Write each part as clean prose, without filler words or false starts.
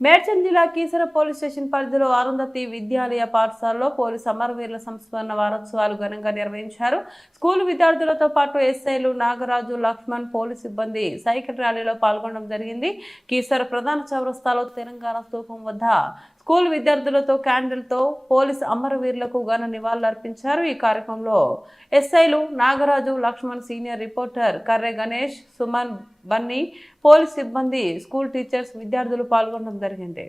మేడ్చల్ జిల్లా Keesara police station పరిధిలో అరుంధతి విద్యాలయ పాఠశాలలో పోలీస్ అమరవీరుల సంస్మరణ వారోత్సవాలు ఘనంగా నిర్వహించారు. స్కూల్ విద్యార్థులతో పాటు ఎస్ఐలు నాగరాజు, లక్ష్మణ్, పోలీస్ సిబ్బంది సైకిల్ ర్యాలీలో పాల్గొనడం జరిగింది. కీసర ప్రధాన చౌరస్తాలో తెలంగాణ స్తూపం వద్ద స్కూల్ విద్యార్థులతో క్యాండిల్తో పోలీస్ అమరవీరులకు ఘన నివాళులర్పించారు. ఈ కార్యక్రమంలో ఎస్ఐలు Nagaraju, Lakshman, senior reporter Karre Ganesh, Suman, Bunny, police సిబ్బంది, స్కూల్ టీచర్స్, విద్యార్థులు పాల్గొనడం జరిగింది.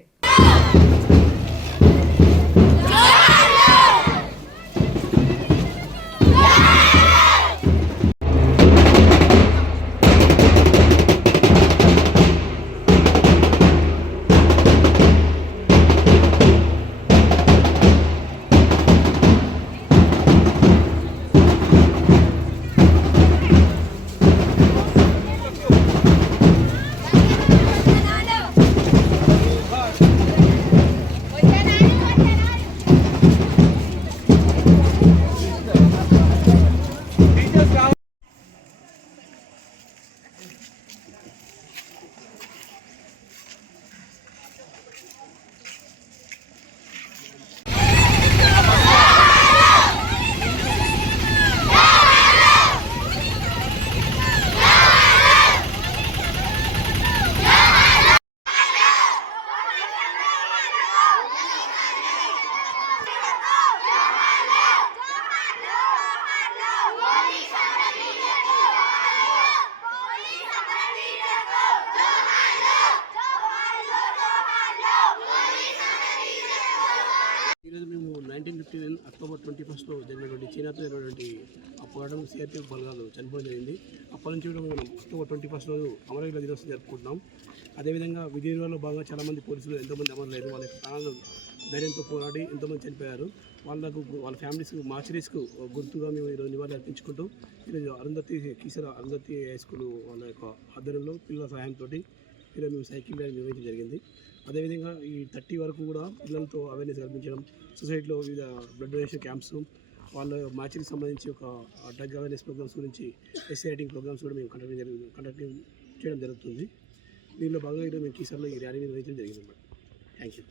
ఈరోజు మేము 1959 అక్టోబర్ 21 జరిగినటువంటి చైనాతో జరిగినటువంటి అప్పగడం సిఆర్పిఎఫ్ బలగాలు చనిపోవడం జరిగింది. అప్పటి నుంచి కూడా మనం అక్టోబర్ 21 రోజు అమరవీరుల దినోత్సవం జరుపుకుంటున్నాం. అదేవిధంగా విధి నిర్వహణలో భాగంగా చాలామంది పోలీసులు ఎంతోమంది అమరులయ్యారు. వాళ్ళ ప్రాణాలను ధైర్యంతో పోరాడి ఎంతోమంది చనిపోయారు. వాళ్ళ ఫ్యామిలీస్కు మార్చరీస్కు గుర్తుగా మేము ఈరోజు నివాళులు అర్పించుకుంటూ ఈరోజు కీసర అరుంధతి హై స్కూల్ వాళ్ళ యొక్క ఆధ్వర్యంలో పిల్లల సహాయంతో ఈరోజు మేము సైకిల్ ర్యాలీ నిర్వహించడం జరిగింది. అదేవిధంగా ఈ 30 వరకు కూడా పిల్లలతో అవేర్నెస్ కల్పించడం, సొసైటీలో వివిధ బ్లడ్ డొనేషన్ క్యాంప్స్, వాళ్ళ మ్యాచ్కి సంబంధించి ఒక డ్రగ్ అవేర్నెస్ ప్రోగ్రామ్స్ గురించి ఎస్సీ రైటింగ్ ప్రోగ్రామ్స్ కూడా మేము కండక్ట్ చేయడం జరుగుతుంది. దీనిలో భాగంగా ఈరోజు మేము కీసర్లో ఈ ర్యాలీ నిర్వహించడం జరిగింది. Thank you.